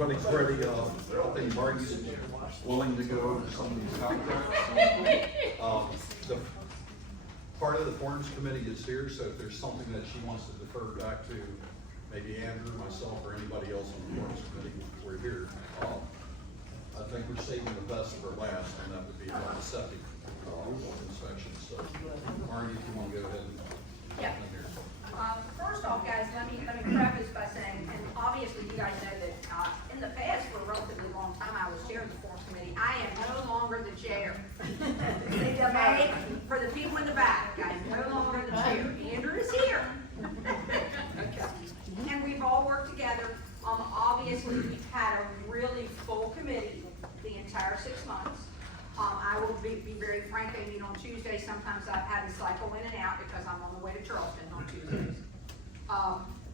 everybody's ready, I think Marty's willing to go over some of these contracts. The part of the forms committee is here, so if there's something that she wants to defer back to, maybe Andrew, myself, or anybody else on the forms committee, we're here. I think we're saving the best for last, and that would be about the septic inspection. So, Marty, if you want to go ahead and Yeah. in here. First off, guys, let me preface by saying, and obviously you guys know that in the past, for a relatively long time, I was chair of the forms committee. I am no longer the chair. Okay? For the people in the back, I am no longer the chair. Andrew is here. Okay. And we've all worked together. Obviously, we've had a really full committee the entire 6 months. I will be very frank, I mean, on Tuesday, sometimes I've had to cycle in and out because I'm on the way to Charleston on Tuesdays.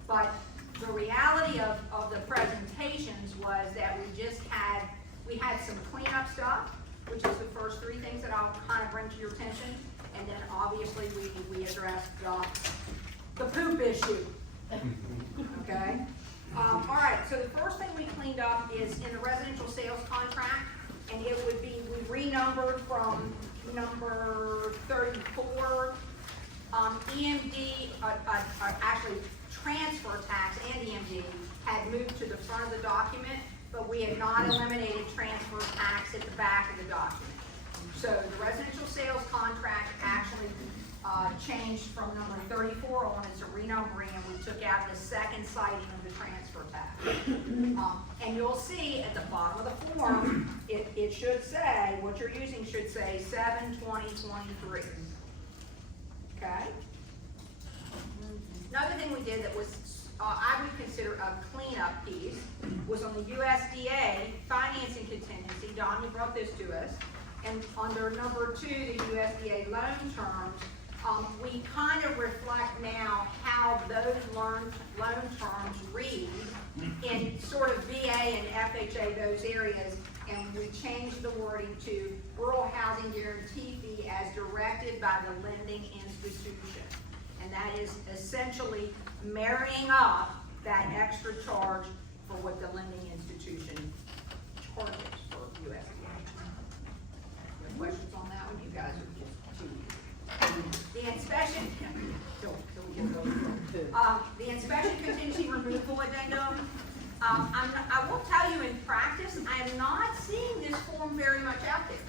But the reality of the presentations was that we had some cleanup stuff, which is the first 3 things that I'll kind of bring to your attention. And then obviously we addressed the poop issue. Okay? All right, so the first thing we cleaned up is in the residential sales contract, and it would be, we renumbered from number 34, EMD, actually transfer tax and EMD had moved to the front of the document, but we had not eliminated transfer tax at the back of the document. So the residential sales contract actually changed from number 34 on, it's a renumbering, and we took out the second citing of the transfer tax. And you'll see at the bottom of the form, it should say, what you're using should say 7/20/23. Okay? Another thing we did that was, I would consider a cleanup piece, was on the USDA financing contingency. Don, you brought this to us. And under number 2, the USDA loan terms, we kind of reflect now how those loan terms read in sort of VA and FHA, those areas, and we changed the wording to rural housing guarantee fee as directed by the lending institution. And that is essentially marrying up that extra charge for what the lending institution charges for USDA. Any questions on that one? You guys are just too. The inspection, the inspection contingency removal addendum, I will tell you in practice, I am not seeing this form very much out there,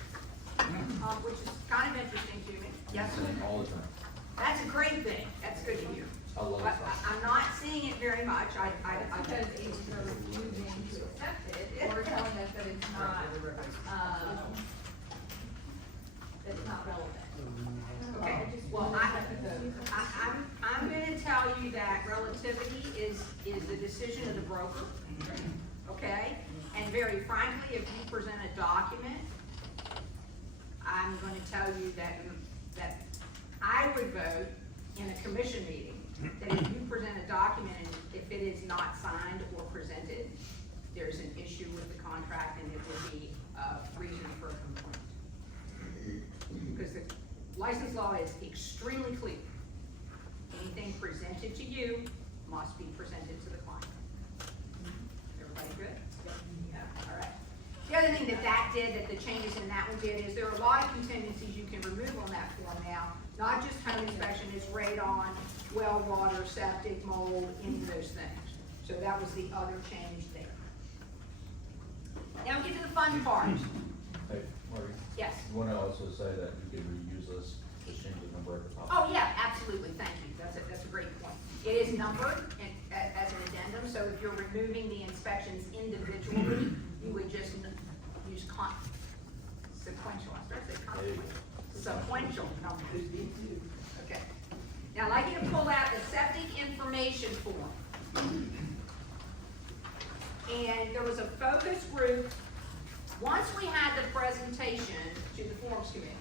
which is kind of interesting to me. Yes, sir? All the time. That's a great thing. That's good to hear. I love But it. I'm not seeing it very much. Because it's refusing to accept it, or telling us that it's not relevant. Okay, well, I'm gonna tell you that relativity is the decision of the broker, okay? And very frankly, if you present a document, I'm gonna tell you that I would vote in a commission meeting, that if you present a document and if it is not signed or presented, there's an issue with the contract and it would be a reason for a complaint. Because the license law is extremely clear. Anything presented to you must be presented to the client. Everybody good? Yeah, all right. The other thing that did, that the changes in that one did, is there are a lot of contingencies you can remove on that form now. Not just home inspection, it's radon, well water, septic, mold, any of those things. So that was the other change there. Now we get to the fun part. Hey, Marty, Yes. you want to also say that you can reuse this, just change the number at the top? Oh, yeah, absolutely, thank you, that's a great point. It is numbered as an addendum, so if you're removing the inspections individually, you would just use sequential, I started to say sequential numbers. Okay, now I'd like you to pull out the septic information form. And there was a focus group, once we had the presentation to the forms committee.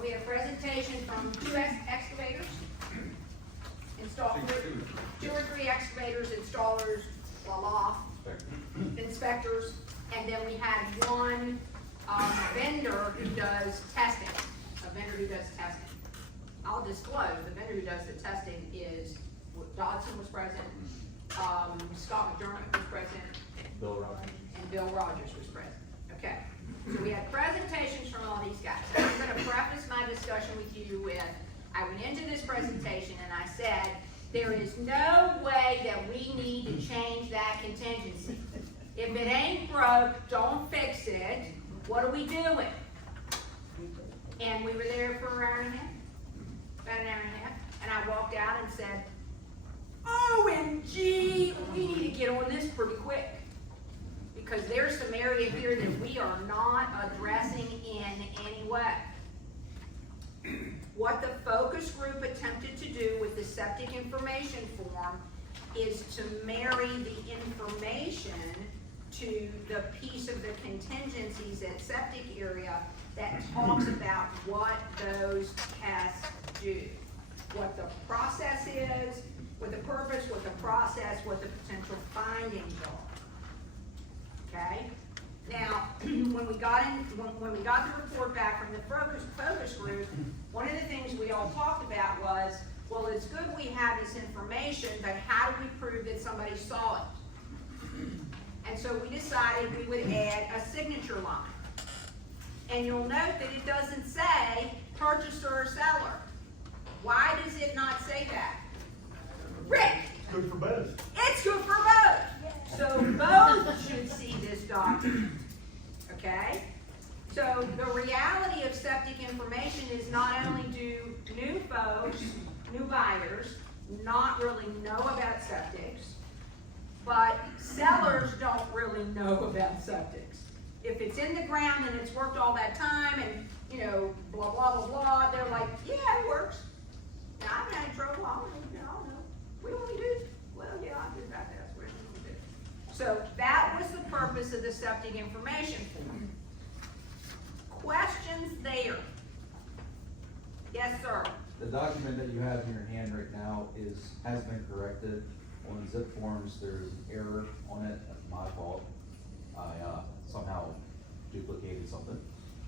We had a presentation from 2 excavators, two or three excavators, installers, inspectors, and then we had one vendor who does testing, I'll disclose, the vendor who does the testing is, Dodson was present, Scott McDermott was present, Bill Rogers. And Bill Rogers was present. Okay, so we had presentations from all these guys. I'm gonna preface my discussion with you with, I went into this presentation and I said, there is no way that we need to change that contingency. If it ain't broke, don't fix it. What are we doing? And we were there for an hour and a half, about an hour and a half, and I walked out and said, OMG, we need to get on this pretty quick. Because there's some area here that we are not addressing in any way. What the focus group attempted to do with the septic information form is to marry the information to the piece of the contingencies at septic area that talks about what those tests do. What the process is, what the purpose, what the process, what the potential findings are. Okay? Now, when we got the report back from the focus group, one of the things we all talked about was, well, it's good we have this information, but how do we prove that somebody saw it? And so we decided we would add a signature line. And you'll note that it doesn't say purchaser or seller. Why does it not say that? Rick! Good for both. It's good for both. So both should see this document. Okay? So the reality of septic information is not only do new folks, new buyers, not really know about septics, but sellers don't really know about septics. If it's in the ground and it's worked all that time and, you know, blah, blah, blah, blah, they're like, yeah, it works. Now, I've had trouble, I don't know. We only do, well, yeah, I did about that, what we do. So that was the purpose of the septic information form. Questions there? Yes, sir. The document that you have in your hand right now has been corrected. On zip forms, there's an error on it, that's my fault. I somehow duplicated something.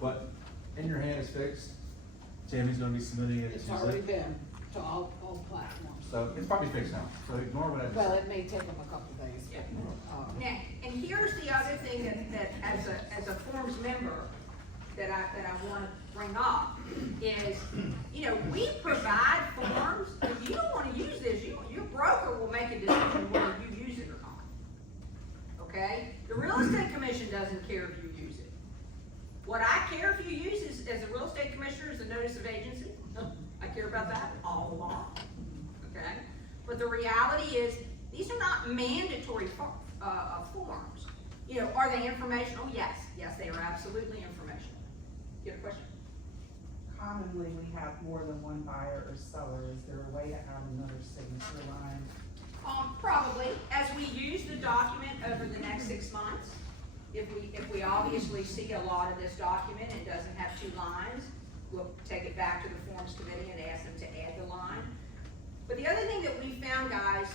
But in your hand is fixed. Tammy's gonna be submitting it. It's to already zip. been to all platforms. So it's probably fixed now, so ignore what I just Well, said. it may take them a couple days. Yeah. but, Now, and here's the other thing that as a forms member that I want to bring up is, you know, we provide forms. If you don't want to use this, your broker will make a decision whether you use it or not. Okay? The real estate commission doesn't care if you use it. What I care if you use is, as a real estate commissioner, is a notice of agency. I care about that all along. Okay? But the reality is, these are not mandatory forms. You know, are they informational? Yes. Yes, they are absolutely informational. You have a question? Commonly, we have more than one buyer or seller. Is there a way to add another signature line? Probably. As we use the document over the next 6 months, if we obviously see a lot of this document and it doesn't have 2 lines, we'll take it back to the forms committee and ask them to add the line. But the other thing that we found, guys,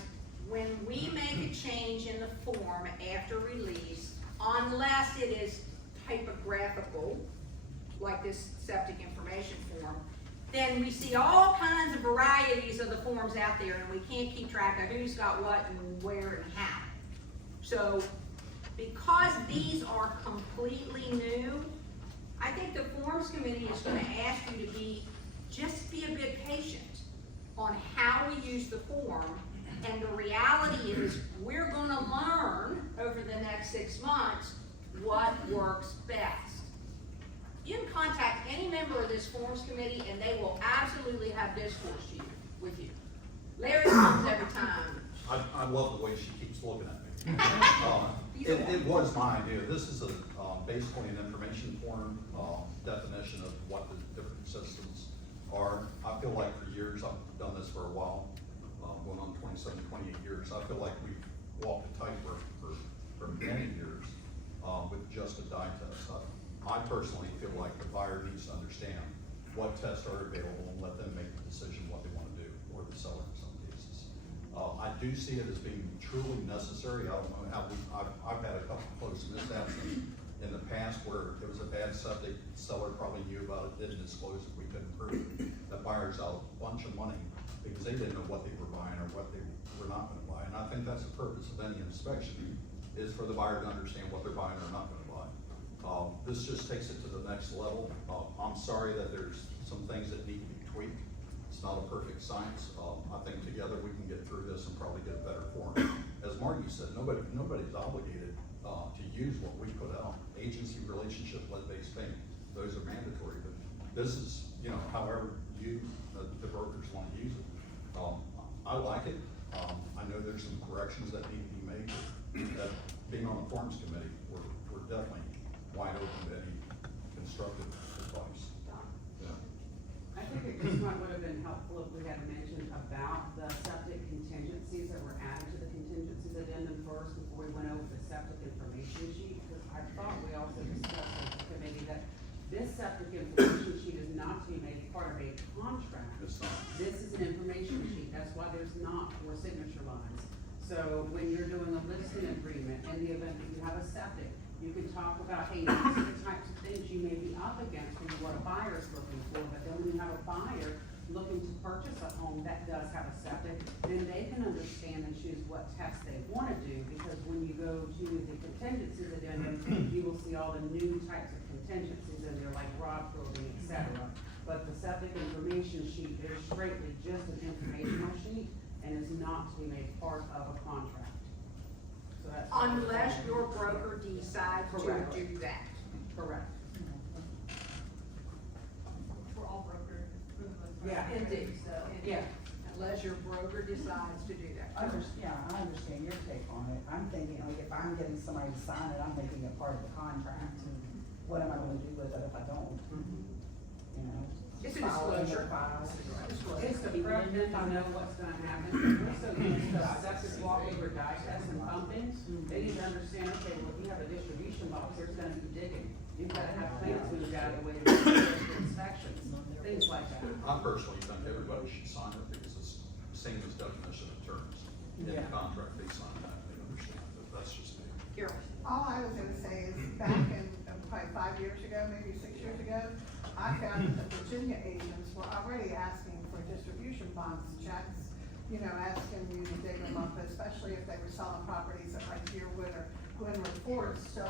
when we make a change in the form after release, unless it is typographical, like this septic information form, then we see all kinds of varieties of the forms out there and we can't keep track of who's got what and where and how. So, because these are completely new, I think the forms committee is gonna ask you to just be a bit patient on how we use the form. And the reality is, we're gonna learn over the next 6 months what works best. You can contact any member of this forms committee and they will absolutely have discourse with you. Larry comes every time. I love the way she keeps looking at me. It was my idea. This is basically an information form, definition of what the different systems are. I feel like for years, I've done this for a while, going on 27, 28 years. I feel like we've walked a tightrope for many years with just a dye test. I personally feel like the buyer needs to understand what tests are available and let them make the decision what they want to do, or the seller in some cases. I do see it as being truly necessary. I don't know how I've had a couple close mishaps in the past where it was a bad septic, the seller probably knew about it, didn't disclose it, we couldn't prove it. The buyer's out a bunch of money because they didn't know what they were buying or what they were not gonna buy. And I think that's the purpose of any inspection, is for the buyer to understand what they're buying or not gonna buy. This just takes it to the next level. I'm sorry that there's some things that need to be tweaked. It's not a perfect science. I think together we can get through this and probably get a better form. As Margie said, nobody's obligated, to use what we put out. Agency relationship lead-based payment, those are mandatory, but this is, you know, however you, the brokers wanna use it. I like it. I know there's some corrections that need to be made, but being on the forms committee, we're definitely wide open to any constructive advice. Yeah. I think it just would have been helpful if we had mentioned about the septic contingencies that were added to the contingencies addendum first before we went over the septic information sheet, because I thought we also discussed with the committee that this septic information sheet is not to be made part of a contract. It's not. This is an information sheet, that's why there's not 4 signature lines. So when you're doing a listing agreement, in the event that you have a septic, you can talk about, hey, these are the types of things you may be up against when what a buyer is looking for, but then when you have a buyer looking to purchase a home that does have a septic, then they can understand and choose what tests they wanna do, because when you go to the contingencies addendum, you will see all the new types of contingencies in there, like rod probing, et cetera. But the septic information sheet is straightly just an informational sheet and is not to be made part of a contract. So that's. Unless your broker decides to Correct. do that. Correct. We're all brokers for the most part. Yeah. Indeed. So, Yeah. Unless your broker decides to do that. I understand your take on it. I'm thinking, like, if I'm getting somebody to sign it, I'm making it part of the contract, and what am I gonna do with it if I don't? You know? It's a file it in disclosure. their files. It's to prep them to know what's gonna happen. So you have septic walkover die test and pumping, they need to understand, okay, well, if you have a distribution box, there's gonna be digging. You've gotta have plants moved out of the way to do inspections, things like that. I personally think everybody should sign it because it's same as definition of terms. In the Yeah. contract, they sign that, they understand, but that's just me. Carol. All I was gonna say is back in, probably 5 years ago, maybe 6 years ago, I found that the Virginia agents were already asking for distribution bonds checks, you know, asking you to dig them up, especially if they were selling properties at like Deerwood or Glenwood Forest. So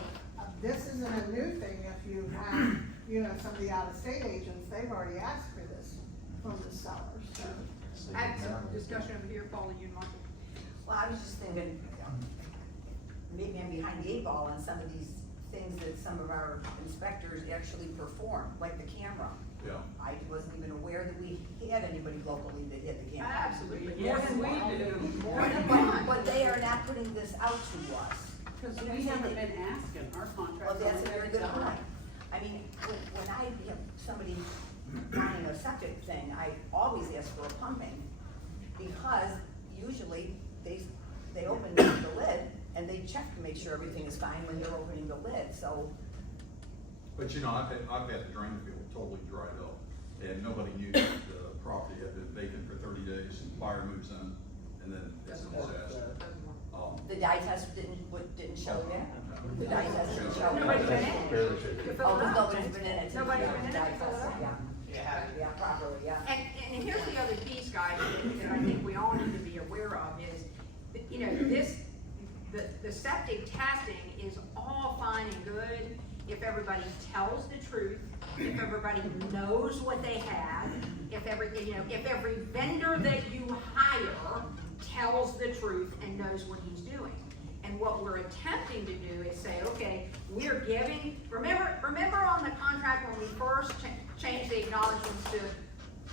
this isn't a new thing. If you have, you know, some of the out-of-state agents, they've already asked for this from the sellers, so. I had some discussion over here, Paula, you and Michael. Well, I was just thinking, maybe I'm behind the 8 ball on some of these things that some of our inspectors actually perform, like the camera. Yeah. I wasn't even aware that we had anybody locally that hit the camera. Absolutely. Yes, we do. More than one. But they are not putting this out to us. Because we haven't been asking, our contracts. Well, that's a only very been good done. point. I mean, when I have somebody buying a septic thing, I always ask for a pumping, because usually they open the lid and they check to make sure everything is fine when they're opening the lid, so. But you know, I've had the drain field totally dried up, and nobody knew that the property had been vacant for 30 days, and fire moves in, and then it's a disaster. The dye test didn't show that? The dye test didn't show that? Nobody's been in it. To fill Oh, it because out. nobody's been in it. to Nobody's do been in the it dye to fill it test, out. Yeah, properly, yeah. And here's the other piece, guys, that I think we all need to be aware of is, that, you know, the septic testing is all fine and good if everybody tells the truth, if everybody knows what they have, if every vendor that you hire tells the truth and knows what he's doing. And what we're attempting to do is say, okay, we're giving, remember on the contract when we first changed the acknowledgements to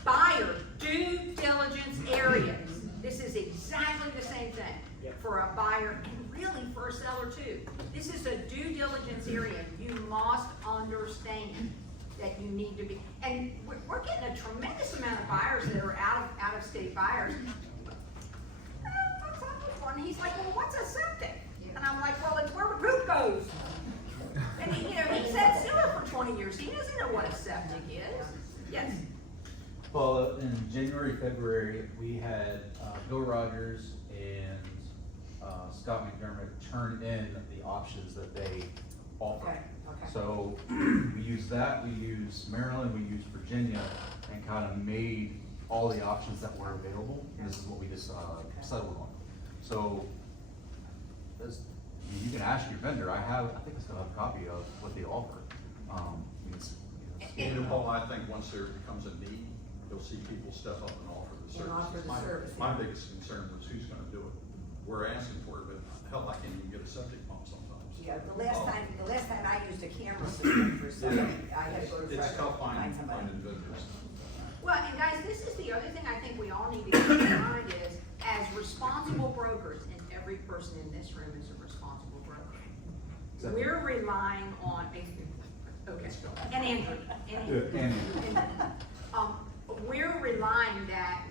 buyer due diligence areas? This is exactly the same thing for a buyer and really for a seller too. This is a due diligence area. You must understand that you need to be, and we're getting a tremendous amount of buyers that are out of state buyers. And he's like, well, what's a septic? And I'm like, well, it's where the poop goes. And he, you know, he's had sewer for 20 years. He doesn't know what a septic is. Yes. Well, in January, February, we had Bill Rogers and Scott McDermott turn in the options that they offer. Okay. So we use that, we use Maryland, we use Virginia, and kind of made all the options that were available. And this is what we just settled on. So, as You can ask your vendor, I think I still have a copy of what they offer. It's, And Paul, I think once there becomes a need, you'll see people step up and offer the And offer services. the service, My yeah. biggest concern was who's gonna do it. We're asking for it, but hell, I can't even get a septic pump sometimes. Yeah, the last time I used a camera system for something, I had to go to It's Fresno tough to find finding somebody. vendors. Well, and guys, this is the other thing I think we all need to keep in mind is, as responsible brokers, and every person in this room is a responsible broker, Except- we're relying on, okay, and Andrew, Yeah, and- we're relying that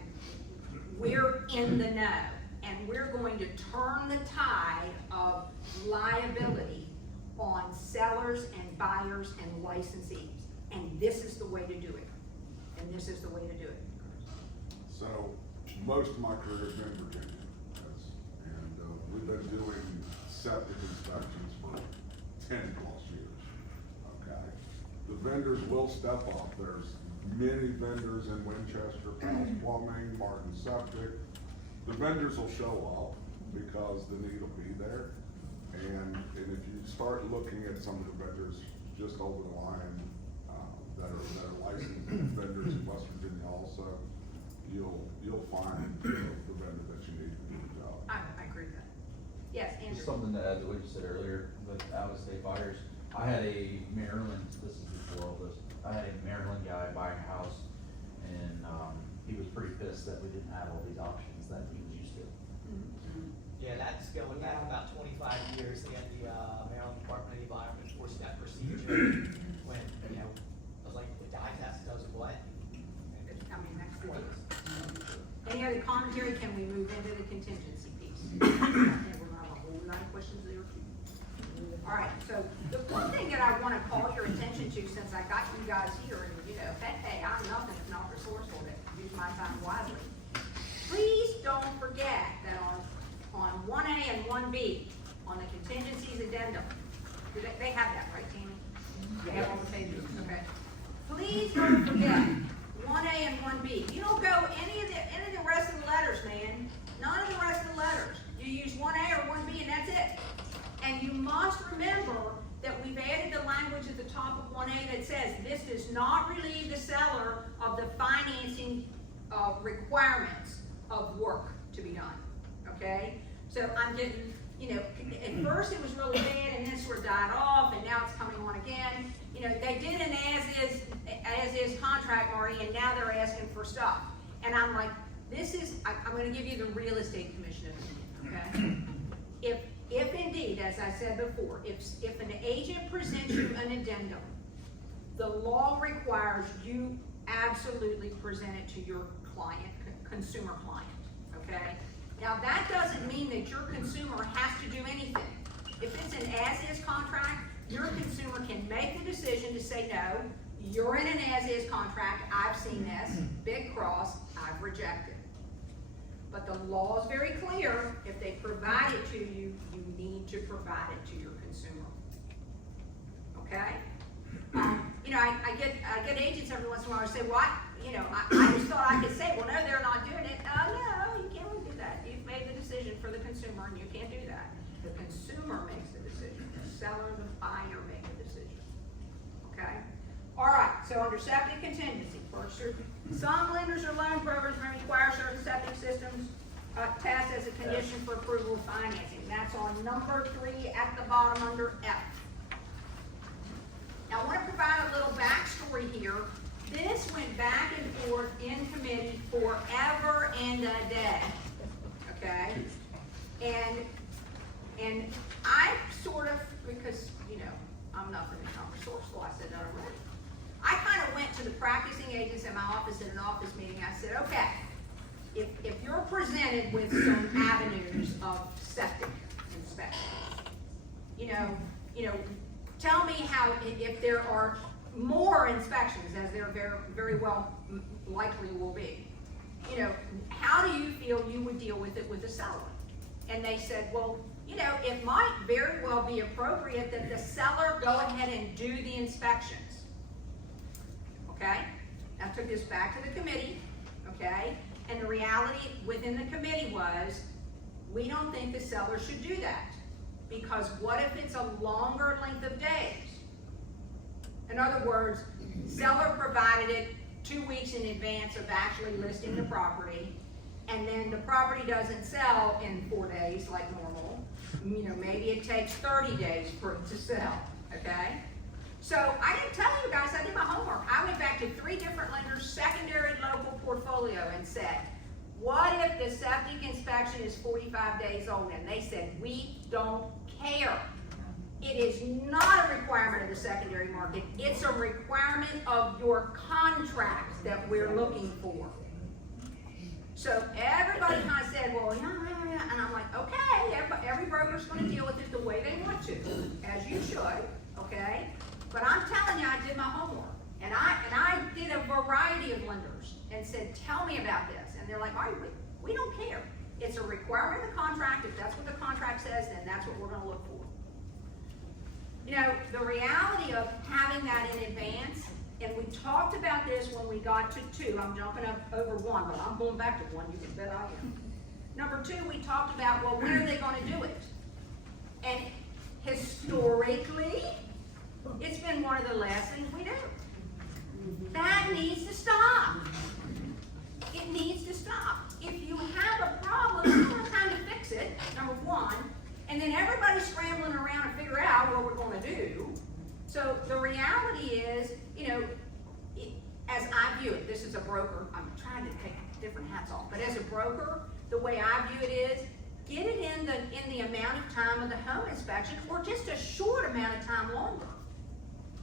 we're in the know, and we're going to turn the tide of liability on sellers and buyers and licensees, and this is the way to do it. And this is the way to do it. So, most of my career has been in Virginia, and we've been doing septic inspections for 10+ years, okay? The vendors will step up. There's many vendors in Winchester, Powell's Plumbing, Martin Septic. The vendors will show up because the need will be there. And if you start looking at some of the vendors just over the line, that are licensed vendors in West Virginia also, you'll find the vendor that you need to do the job. I agree with that. Yes, Just Andrew. something to add to what you said earlier with out-of-state buyers. I had a Maryland, this is before all this, I had a Maryland guy buying a house, and, he was pretty pissed that we didn't have all these options that he was used to. Yeah, that's going back about 25 years. They had the Maryland Department of the Environment enforced that procedure when, I was like, the dye test does what? It's coming next week. Any other commentary? Can we move into the contingency piece? And we're gonna have a whole lot of questions there. All right, so the one thing that I wanna call your attention to, since I got you guys here, and hey, I'm nothing if not resourceful to use my time wisely. Please don't forget that on 1A and 1B, on the contingencies addendum, they have that, right, Tammy? They have all the pages, okay. Please don't forget 1A and 1B. You don't go any of the rest of the letters, man. None of the rest of the letters. You use 1A or 1B and that's it. And you must remember that we've added the language at the top of 1A that says this does not relieve the seller of the financing requirements of work to be done, okay? So I'm getting, at first it was really bad and then sort of died off and now it's coming on again. They did an as-is contract, Marty, and now they're asking for stuff. And I'm like, I'm gonna give you the real estate commission opinion, okay? If indeed, as I said before, if an agent presents you an addendum, the law requires you absolutely present it to your client, consumer client, okay? Now, that doesn't mean that your consumer has to do anything. If it's an as-is contract, your consumer can make the decision to say, no, you're in an as-is contract, I've seen this, big cross, I've rejected. But the law is very clear, if they provide it to you, you need to provide it to your consumer. Okay? I get agents every once in a while who say, well, I just thought I could say, well, no, they're not doing it. No, you can't really do that. You've made the decision for the consumer and you can't do that. The consumer makes the decision. The seller, the buyer make the decision. Okay? All right, so under septic contingency, some lenders or loan programs may require certain septic systems tests as a condition for approval of financing. That's on number 3 at the bottom under F. Now I want to provide a little backstory here. This went back and forth in committee forever and a day. Okay? And I sort of, because I'm nothing if not resourceful, I said, no, I'm ready. I kind of went to the practicing agents in my office in an office meeting. I said, okay, if you're presented with some avenues of septic inspection, tell me how, if there are more inspections, as there very, very well likely will be, how do you feel you would deal with it with the seller? And they said, well, it might very well be appropriate that the seller go ahead and do the inspections. Okay? I took this back to the committee, okay? And the reality within the committee was, we don't think the seller should do that. Because what if it's a longer length of days? In other words, seller provided it 2 weeks in advance of actually listing the property, and then the property doesn't sell in 4 days like normal. You know, maybe it takes 30 days for it to sell, okay? So I didn't tell you guys, I did my homework. I went back to 3 different lenders, secondary local portfolio, and said, what if the septic inspection is 45 days old? And they said, we don't care. It is not a requirement of the secondary market. It's a requirement of your contracts that we're looking for. So everybody kind of said, well, yeah, and I'm like, okay, every broker's gonna deal with it the way they want to, as you should, okay? But I'm telling you, I did my homework. And I did a variety of lenders and said, tell me about this. And they're like, all right, we don't care. It's a requirement of the contract. If that's what the contract says, then that's what we're gonna look for. You know, the reality of having that in advance, and we talked about this when we got to 2, I'm jumping up over 1, but I'm going back to 1, you can bet I am. Number 2, we talked about, well, when are they gonna do it? And historically, it's been one of the last things we do. That needs to stop. It needs to stop. If you have a problem, you don't have time to fix it, number 1, and then everybody's scrambling around to figure out what we're gonna do. So the reality is, you know, as I view it, this is a broker, I'm trying to take different hats off, but as a broker, the way I view it is, get it in the amount of time of the home inspection, or just a short amount of time longer.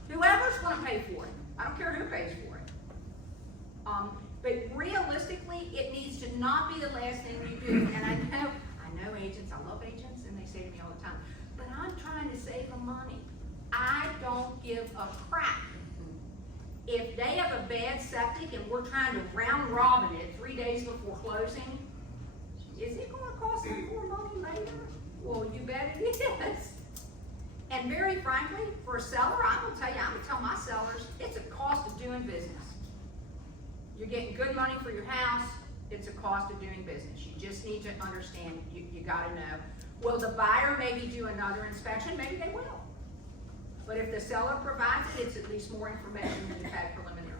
Whoever's gonna pay for it, I don't care who pays for it. But realistically, it needs to not be the last thing you do. And I know agents, I love agents, and they say to me all the time, but I'm trying to save them money. I don't give a crap. If they have a bad septic and we're trying to round robin it 3 days before closing, is it gonna cost them more money later? Well, you bet it is. And very frankly, for a seller, I'm gonna tell my sellers, it's a cost of doing business. You're getting good money for your house, it's a cost of doing business. You just need to understand, you gotta know. Will the buyer maybe do another inspection? Maybe they will. But if the seller provides it, it's at least more information than you've had preliminary.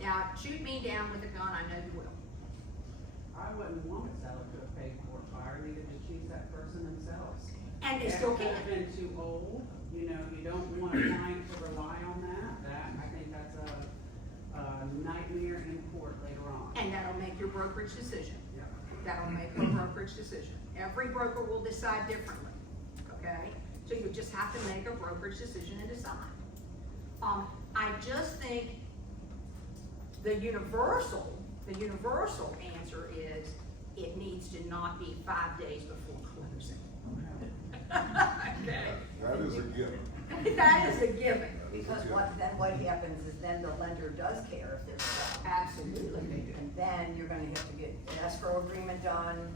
Now, shoot me down with a gun, I know you will. I wouldn't want a seller to have paid for it prior, they could just choose that person themselves. And they still can. If they've been too old, you know, you don't want a client to rely on that, I think that's a nightmare in court later on. And that'll make your brokerage decision. Yeah. That'll make your brokerage decision. Every broker will decide differently, okay? So you just have to make a brokerage decision and decide. I just think the universal answer is it needs to not be 5 days before closing. Okay. That is a given. That is a given. Because what happens is then the lender does care if there's a problem. Absolutely they do. And then you're gonna have to get an escrow agreement done,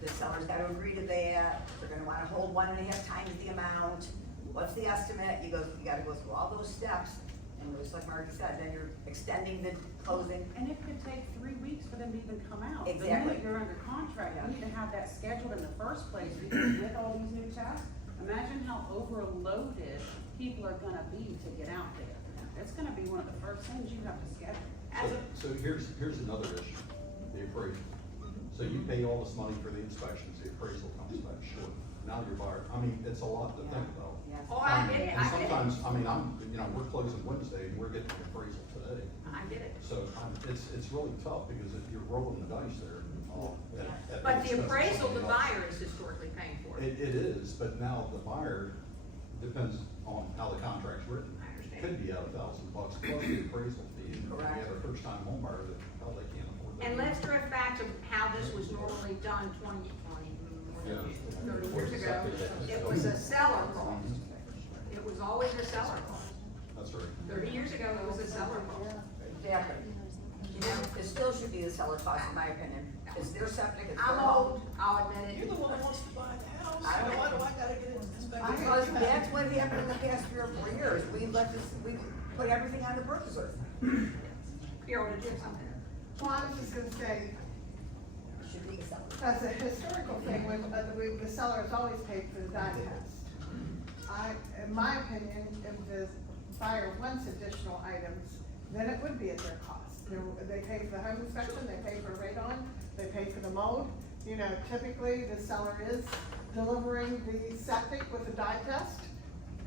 the seller's gotta agree to that, they're gonna wanna hold 1.5 times the amount, what's the estimate, you gotta go through all those steps, and just like Marty said, then you're extending the closing. And it could take 3 weeks for them to even come out. Exactly. The minute you're under contract, you need to have that scheduled in the first place, because with all these new tests, imagine how overloaded people are gonna be to get out there. It's gonna be one of the first things you have to schedule. So here's another issue, the appraisal. So you pay all this money for the inspections, the appraisal comes back short. Now you're buyer, I mean, it's a lot to think about. Yes. Oh, I get it, And I get it. sometimes, I mean, we're closing Wednesday and we're getting the appraisal today. I get it. So, it's really tough because you're rolling the dice there. at But the expense of appraisal, the somebody else. buyer is historically paying for it. It is, but now the buyer, depends on how the contract's written. I understand. Could be out $1,000 plus the appraisal fee. And if you Correct. have a first time home buyer that probably can't afford that. And let's drift back to how this was normally done 30 years ago. It was a seller cost. It was always a seller cost. That's right. 30 years ago, it was a seller cost. Exactly. You know, it still should be the seller's cost, in my opinion. It's their septic, it's their I'm home. old, I'll admit You're it. the one that wants to buy the house, I don't- why do I gotta get it inspected? Because that's what happened in the past 3 or 4 years. We put everything on the broker's. Carol, did you have something? Well, I was just gonna say, should be the seller. That's a historical thing, when, the seller has always paid for the dye test. In my opinion, if the buyer wants additional items, then it would be at their cost. They pay for the home inspection, they pay for radon, they pay for the mold. You know, typically, the seller is delivering the septic with a dye test,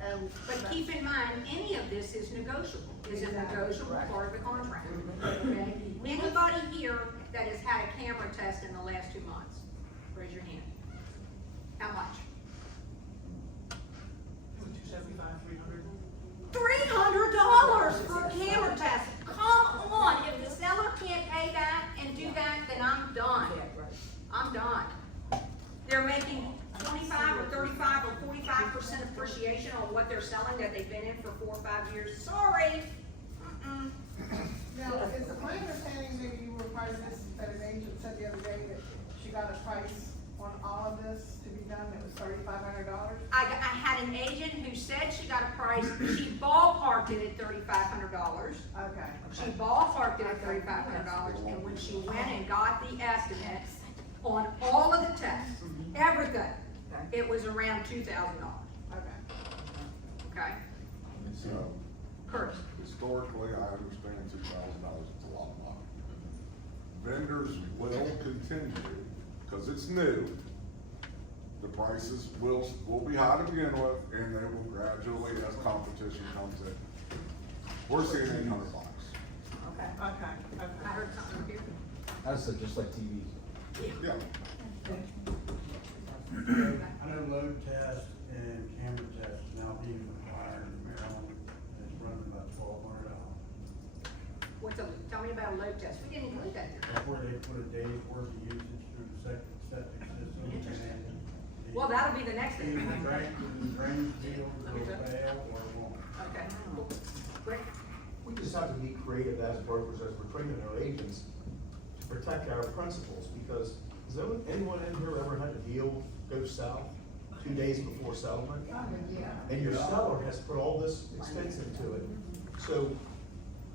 and. But keep in mind, any of this is negotiable, is a negotiable part of the contract, okay? Anybody here that has had a camera test in the last 2 months, raise your hand. How much? $300 for a camera test. Come on, if the seller can't pay that and do that, then I'm done. I'm done. They're making 25 or 35 or 45% appreciation on what they're selling that they've been in for 4 or 5 years. Sorry. Mm-mm. Now, is it my understanding, maybe you were part of this, that an agent said the other day that she got a price on all of this to be done, it was $3,500? I had an agent who said she got a price, she ballparked it at $3,500. Okay. She ballparked it at $3,500, and when she went and got the estimates on all of the tests, everything, it was around $2,000. Okay. Okay? So, Curtis? historically, I understand $2,000 is a lot of money. Vendors will continue, because it's new, the prices will be high to begin with, and they will gradually, as competition comes in. We're seeing $800. Okay. Okay. I heard something here. I said, just like TV. Yeah. I know load test and camera test now being required in Maryland, and it's running about $1,200. Tell me about a load test. We didn't include that here. That's where they put a day's worth of usage through the septic system. Interesting. And Well, that'll be the next thing. either the drainage field will fail or it won't. Okay, cool. Rick? We just have to be creative as brokers, as we're training our agents to protect our principals, because has anyone in here ever had a deal go south 2 days before settlement? And your seller has put all this expense into it. So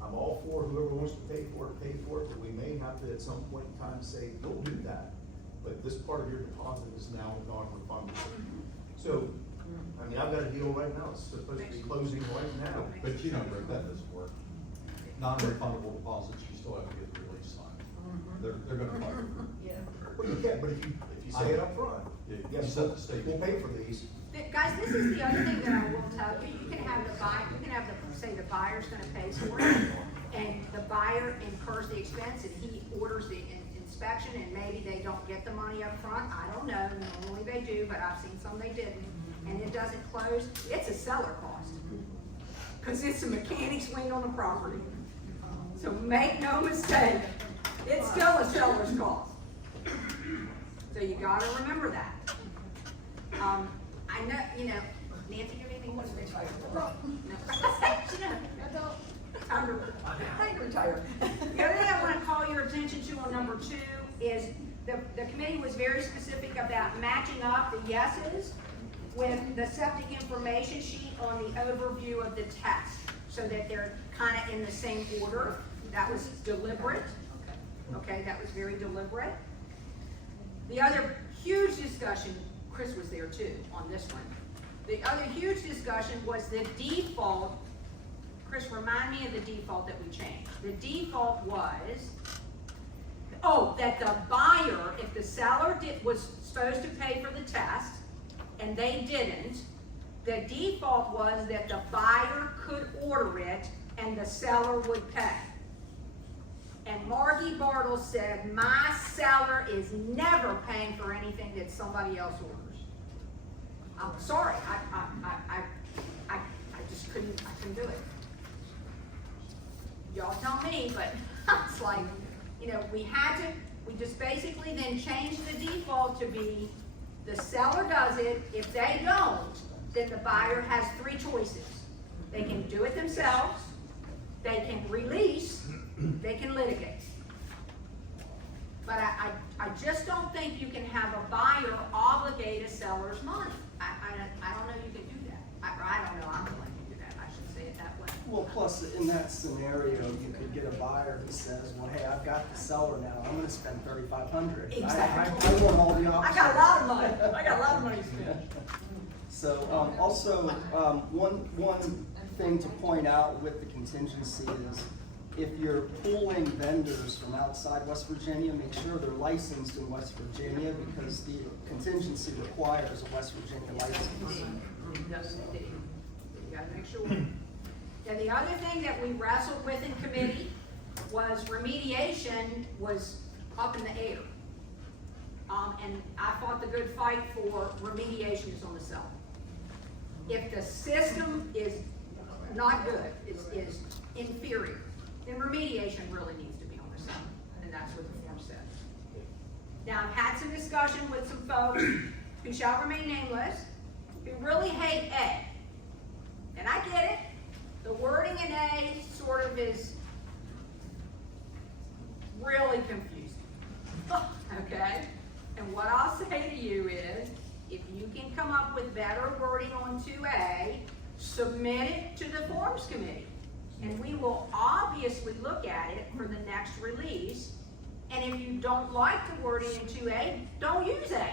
I'm all for whoever wants to pay for it, but we may have to at some point in time say, you'll do that. But this part of your deposit is now non-refundable. So, I mean, I've got a deal right now, it's supposed to be closing right now. But you know, Rick, that doesn't work. Non-refundable deposits, you still have to get the release signed. They're gonna fight you. Well, you can, but if you say it up front, Yeah, you yes, set the stage. we'll pay for these. Guys, this is the other thing that I will tell you. You can have say the buyer's gonna pay for it, and the buyer incurs the expense, and he orders the inspection, and maybe they don't get the money up front. I don't know, normally they do, but I've seen some they didn't, and it doesn't close. It's a seller cost, because it's a mechanic's lien on the property. So make no mistake, it's still a seller's cost. So you gotta remember that. I know, Nancy, you have anything to say? Time to retire. The other thing I wanna call your attention to on number 2 is the committee was very specific about matching up the yeses with the septic information sheet on the overview of the test, so that they're kinda in the same order. That was deliberate. Okay, that was very deliberate. The other huge discussion, Chris was there too, on this one. The other huge discussion was the default. Chris, remind me of the default that we changed. The default was, that the buyer, if the seller was supposed to pay for the test, and they didn't, the default was that the buyer could order it, and the seller would pay. And Margie Bartle said, my seller is never paying for anything that somebody else orders. I'm sorry, I just couldn't do it. Y'all tell me, but it's like, we just basically then changed the default to be, the seller does it. If they don't, then the buyer has 3 choices. They can do it themselves, they can release, they can litigate. But I just don't think you can have a buyer obligate a seller's money. I don't know you can do that. I don't know I'm going to do that. I should say it that way. Well, plus in that scenario, you could get a buyer who says, well, hey, I've got the seller now, I'm gonna spend $3,500. Exactly. I want all the options. I got a lot of money, I got a lot of money to spend. So, also, one thing to point out with the contingency is if you're pulling vendors from outside West Virginia, make sure they're licensed in West Virginia because the contingency requires a West Virginia license. Yes, indeed. You gotta make sure. And the other thing that we wrestled with in committee was remediation was up in the air. And I fought the good fight for remediation is on the seller. If the system is not good, is inferior, then remediation really needs to be on the seller, and that's what the form says. Now, I've had some discussion with some folks who shall remain nameless, who really hate A. And I get it, the wording in A sort of is really confusing, okay? And what I'll say to you is, if you can come up with better wording on 2A, submit it to the forms committee. And we will obviously look at it for the next release. And if you don't like the wording in 2A, don't use A.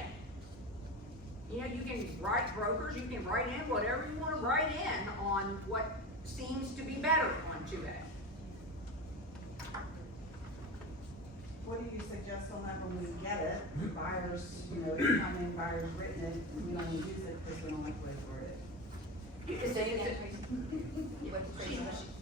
You know, you can write brokers, you can write in whatever you want to write in on what seems to be better on 2A. What do you suggest on that when we get it? Buyers, you know, if come in, buyers written it, and we don't want to use it because we don't like the way it's worded. You can say it.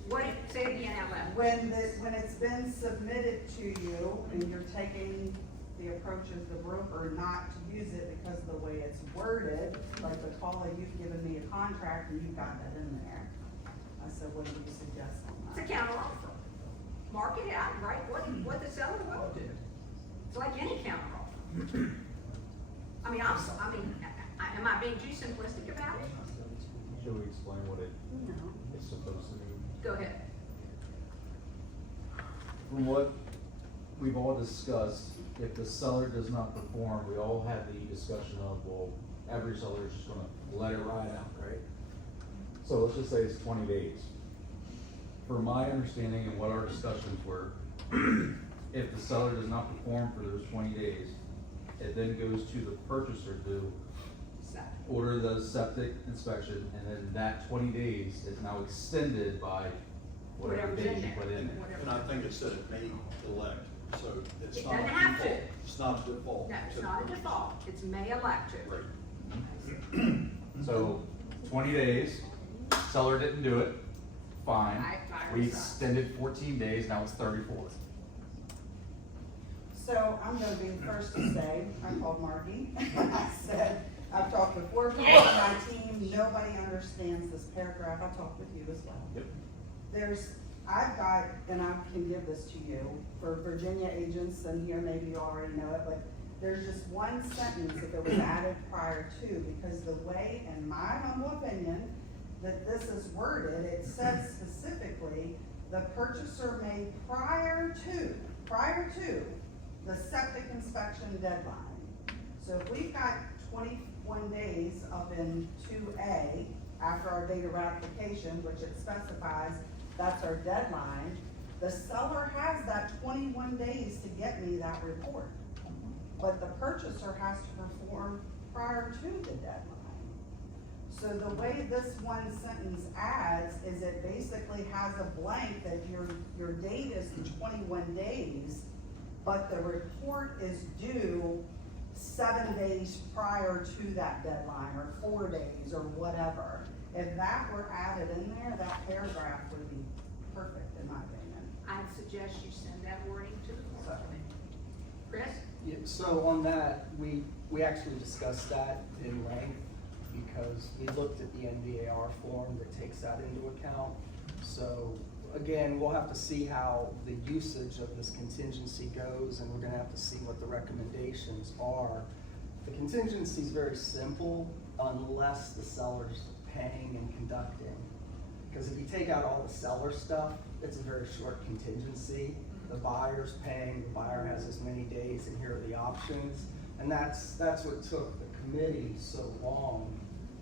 What, say it again out loud. When it's been submitted to you and you're taking the approach as the broker not to use it because of the way it's worded, like the Paula, you've given me a contract and you've got that in there. I said, what do you suggest on that? It's a counter offer. Mark it out and write what the seller will do. It's like any counter offer. I mean, am I being too simplistic about it? Should we explain what it No. is supposed to mean? Go ahead. From what we've all discussed, if the seller does not perform, we all had the discussion of, well, every seller is just gonna let it ride out, right? So let's just say it's 20 days. For my understanding and what our discussions were, if the seller does not perform for those 20 days, it then goes to the purchaser to order the septic inspection, and then that 20 days is now extended by whatever Whatever's days in you there. put in there. And I think it said it may elect, so it's It not a doesn't have default. to. It's not a default. No, it's to the not a purchase. default. It's may elect to. Right. So 20 days, seller didn't do it, fine. Right, We right. extended 14 days, now it's 34. So I'm gonna be the first to say, I called Marky, I said, I've talked with 4 people on my team, nobody understands this paragraph, I talked with you as well. Yep. I've got, and I can give this to you, for Virginia agents, and here maybe you already know it, but there's just one sentence that was added prior to, because the way, in my humble opinion, that this is worded, it says specifically, the purchaser may prior to the septic inspection deadline. So if we've got 21 days up in 2A, after our date of ratification, which it specifies, that's our deadline, the seller has that 21 days to get me that report. But the purchaser has to perform prior to the deadline. So the way this one sentence adds is it basically has a blank that your date is the 21 days, but the report is due 7 days prior to that deadline, or 4 days, or whatever. If that were added in there, that paragraph would be perfect, in my opinion. I'd suggest you send that wording to the forms committee. Chris? Yeah, so on that, we actually discussed that in length because we looked at the NVAR form that takes that into account. So again, we'll have to see how the usage of this contingency goes, and we're gonna have to see what the recommendations are. The contingency is very simple unless the seller's paying and conducting. Because if you take out all the seller stuff, it's a very short contingency. The buyer's paying, the buyer has as many days, and here are the options. And that's what took the committee so long,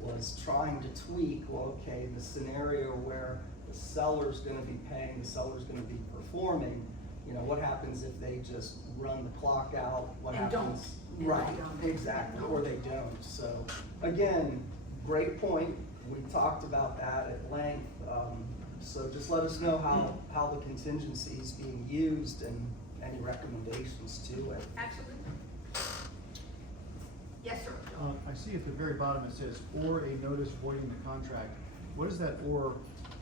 was trying to tweak, well, okay, the scenario where the seller's gonna be paying, the seller's gonna be performing, you know, what happens if they just run the clock out? What And don't. happens? And Right, they don't. exactly, or they don't. So, again, great point. We talked about that at length. So just let us know how the contingency is being used and any recommendations to it. Absolutely. Yes, sir. I see at the very bottom it says, or a notice voiding the contract. What does that or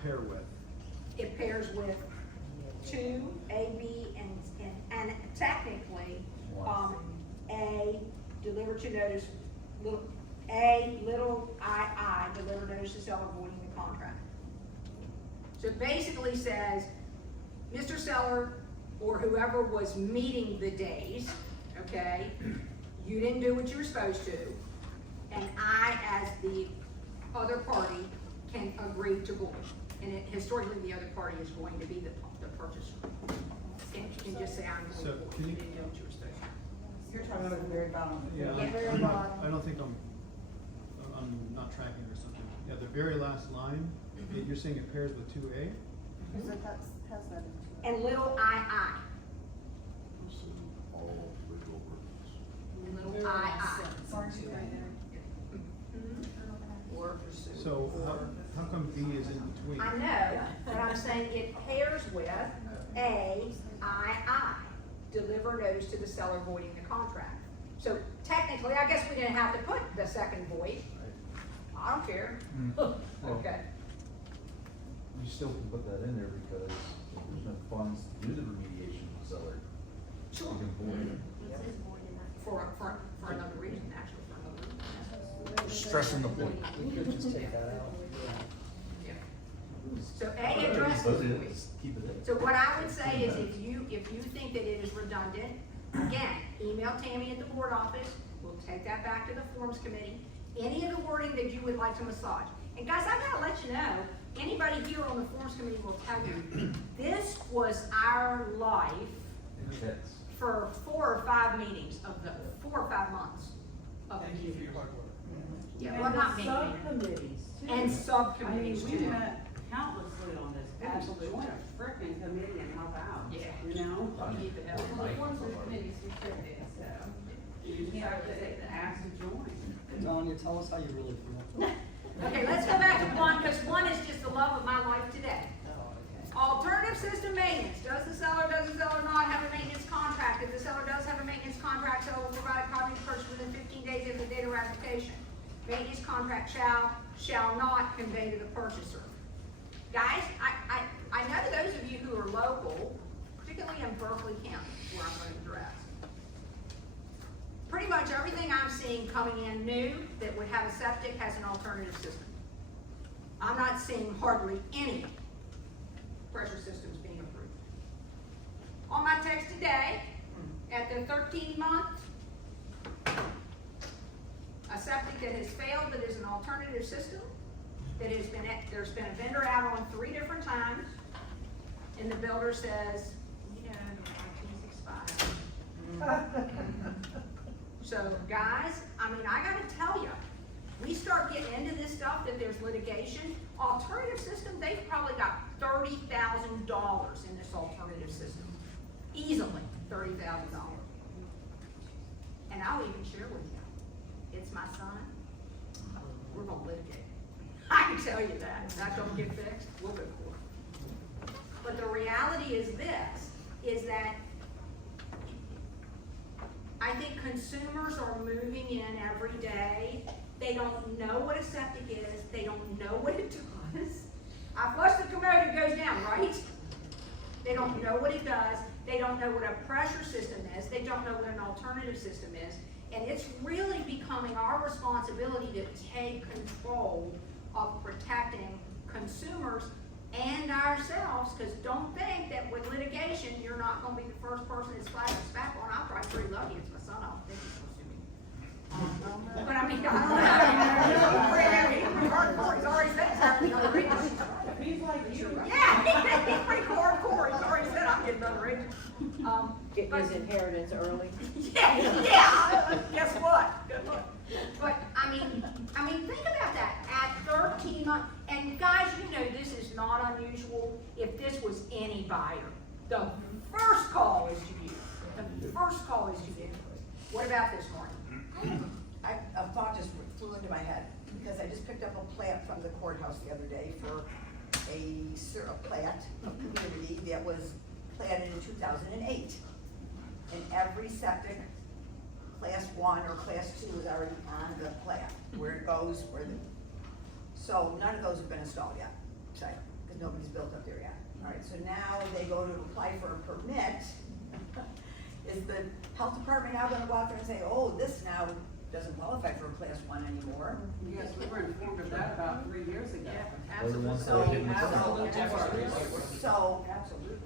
pair with? It pairs with two, A, B, and technically, A, deliver to notice, little I, deliver notice to seller voiding the contract. So it basically says, Mr. Seller, or whoever was meeting the days, okay, you didn't do what you were supposed to, and I, as the other party, can agree to void. And historically, the other party is going to be the purchaser. And you can just say, I'm going So, to void, can you you- didn't do what you were supposed to. You're talking about the very bottom. Yeah, Yeah. Very bottom. I don't think I'm not tracking or something. Yeah, the very last line, you're saying it pairs with 2A? Is it has that into it? And little I. All legal words. Little I. Or pursue. So how come B is in between? I know, but I'm saying it pairs with A, I. Deliver notice to the seller voiding the contract. So technically, I guess we didn't have to put the second void. I don't care. Okay. You still can put that in there because if there's no funds to do the remediation of the seller, Sure. you can void it. For another reason, actually, for another reason. Stressing the point. We could just take that out. Yeah. So A addresses Vote the it, void. just keep it in. So what I would say is if you think that it is redundant, again, email Tammy at the board office, we'll take that back to the forms committee. Any of the wording that you would like to massage. And guys, I gotta let you know, anybody here on the forms committee will tell you, this was our life Yes. for 4 or 5 meetings of the 4 or 5 months of the year. Yeah, well, not me. Subcommittees too. And subcommittees I mean, we too. met countlessly on this. We Absolutely. Join a frickin' committee and help out. Yeah. You know? Keep it up. Well, the forms of the committees restricted, so. You just have to ask to join. Tanya, tell us how you really feel. Okay, let's go back to 1, because 1 is just the love of my life today. Alternative system maintenance. Does the seller not have a maintenance contract? If the seller does have a maintenance contract, seller will provide a copy of the purchase within 15 days of the date of ratification. Maintenance contract shall not convey to the purchaser. Guys, I know those of you who are local, particularly in Berkeley County, where I'm going to address. Pretty much everything I'm seeing coming in new that would have a septic has an alternative system. I'm not seeing hardly any pressure systems being approved. On my text today, at the 13-month, a septic that has failed that is an alternative system, that has been, there's been a vendor out on 3 different times, and the builder says, you know, the warranty's expired. So guys, I mean, I gotta tell you, we start getting into this stuff that there's litigation. Alternative system, they've probably got $30,000 in this alternative system. Easily $30,000. And I'll even share with you, it's my son, we're gonna litigate. I can tell you that. If that don't get fixed, we'll go to court. But the reality is this, is that I think consumers are moving in every day. They don't know what a septic is. They don't know what it does. I flush the commode, it goes down, right? They don't know what it does. They don't know what a pressure system is. They don't know what an alternative system is. And it's really becoming our responsibility to take control of protecting consumers and ourselves, because don't think that with litigation, you're not gonna be the first person that's flashed a back on. I'm probably pretty lucky it's my son, I don't think he's gonna sue me. But I mean, I don't know, he's hardcore, he's already said he's having another agent. He's like you. Yeah, he's pretty hardcore, he's already said I'm getting another agent. Get his inheritance early. Yeah, guess what? Good luck. But, I mean, think about that. any buyer, the first call is to you. The first call is to you. What about this, Marty? A thought just flew into my head, because I just picked up a plat from the courthouse the other day for a plat, a community that was platted in 2008. And every septic, class 1 or class 2 is already on the plat, where it goes, so none of those have been installed yet, say, because nobody's built up there yet. All right, so now they go to apply for a permit. Is the health department now gonna go out there and say, oh, this now doesn't qualify for a class 1 anymore? Yes, we were informed of that about 3 years ago. Absolutely. So, Absolutely.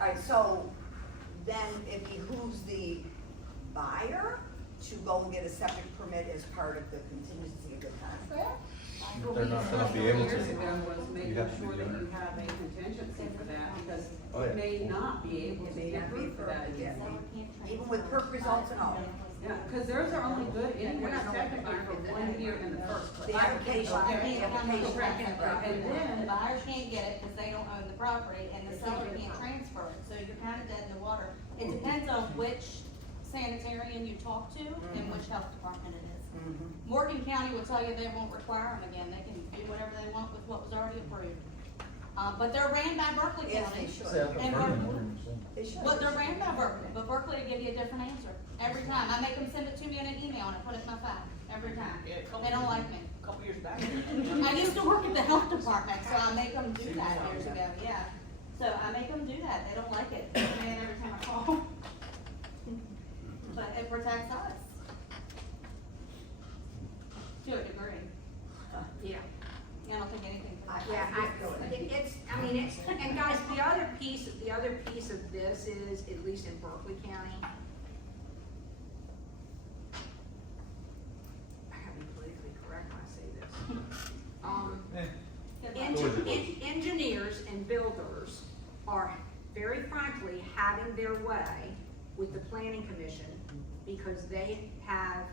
All right, so then it behooves the buyer to go and get a septic permit as part of the contingency of the contract? If they're not gonna be able to. Years ago was making You have to sure be that there. you have a contingency for that, because Oh, yeah. it may not be able It to may get not be approved for that. approved yet, even with perk results and all. Yeah, because those are only good anyways technically for 1 year in the first place. The application, the application. And The then, buyer can't get it because they don't own the property, and the seller can't transfer it, so you're kind of dead in the water. It depends on which sanitarian you talk to and which health department it is. Morgan County will tell you they won't require them again, they can do whatever they want with what was already approved. But they're ran by Berkeley Yes, County. they should. And They should. But they're ran by Berkeley, but Berkeley will give you a different answer every time. I make them send it to me in an email and I put it in my file, every time. Yeah, They don't like me. A couple years back. I used to work at the health department, so I make them do that years ago, yeah. So I make them do that, they don't like it, man, every time I call. But it protects us. To a degree. Yeah. I don't think anything. Yeah, and guys, the other piece of this is, at least in Berkeley County, I gotta be politically correct when I say this. Engineers and builders are, very frankly, having their way with the planning commission because they have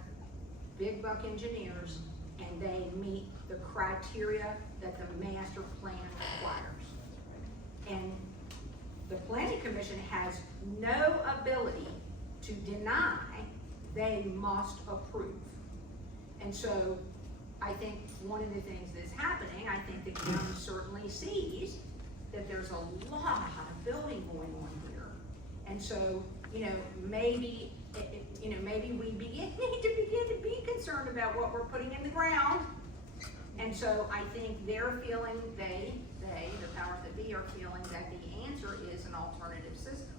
big buck engineers and they meet the criteria that the master plan requires. And the planning commission has no ability to deny, they must approve. And so, I think one of the things that's happening, I think the county certainly sees that there's a lot of building going on here. And so, maybe, maybe we need to begin to be concerned about what we're putting in the ground. And so I think they're feeling, the powers that be are feeling that the answer is an alternative system.